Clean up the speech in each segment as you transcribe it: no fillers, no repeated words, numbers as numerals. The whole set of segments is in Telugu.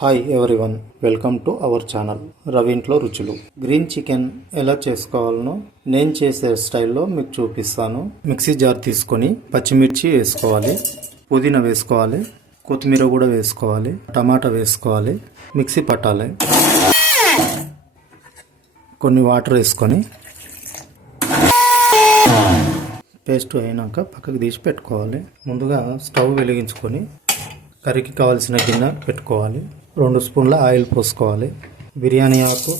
Hi everyone, welcome to our channel Ravi ఇంట్లో రుచులు. గ్రీన్ చికెన్ ఎలా చేసుకోవాలనో నేను చేసే స్టైల్లో మీకు చూపిస్తాను. మిక్సీ జార్ తీసుకొని పచ్చిమిర్చి వేసుకోవాలి, పుదీనా వేసుకోవాలి, కొత్తిమీర కూడా వేసుకోవాలి, టమాటా వేసుకోవాలి, మిక్సీ పట్టాలి. కొన్ని వాటర్ వేసుకొని పేస్ట్ అయినాక పక్కకి తీసి పెట్టుకోవాలి. ముందుగా స్టవ్ వెలిగించుకొని కర్రీకి కావాల్సిన గిన్నె పెట్టుకోవాలి. 2 స్పూన్ల ఆయిల్ పోసుకోవాలి. బిర్యానీ ఆకు,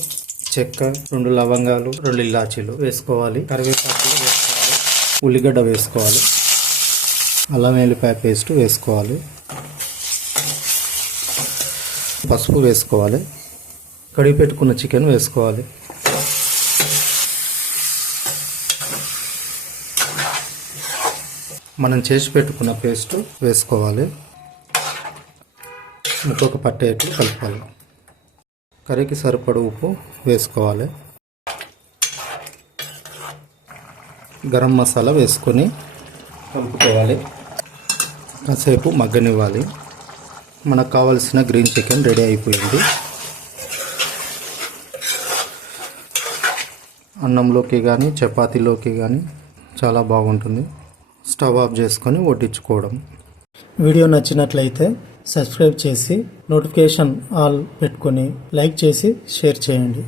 చెక్క, 2 లవంగాలు, 2 ఇలాచీలు వేసుకోవాలి. కరివేపాకు వేసుకోవాలి. ఉల్లిగడ్డ వేసుకోవాలి. అల్లం వెల్లిపాయ పేస్ట్ వేసుకోవాలి. పసుపు వేసుకోవాలి. కడిగి పెట్టుకున్న చికెన్ వేసుకోవాలి. మనం చేసి పెట్టుకున్న పేస్ట్ వేసుకోవాలి. ముక్కకు పట్టేట్లు కలపాలి. కర్రీకి సరిపడా ఉప్పు వేసుకోవాలి. గరం మసాలా వేసుకొని కలుపుకోవాలి. కాసేపు మగ్గనివ్వాలి. మనకు కావాల్సిన గ్రీన్ చికెన్ రెడీ అయిపోయింది. అన్నంలోకి కానీ చపాతీలోకి కానీ చాలా బాగుంటుంది. స్టవ్ ఆఫ్ చేసుకొని వడ్డించుకోవడం. వీడియో నచ్చినట్లయితే సబ్స్క్రైబ్ చేసి నోటిఫికేషన్ ఆల్ పెట్టుకొని లైక్ చేసి షేర్ చేయండి.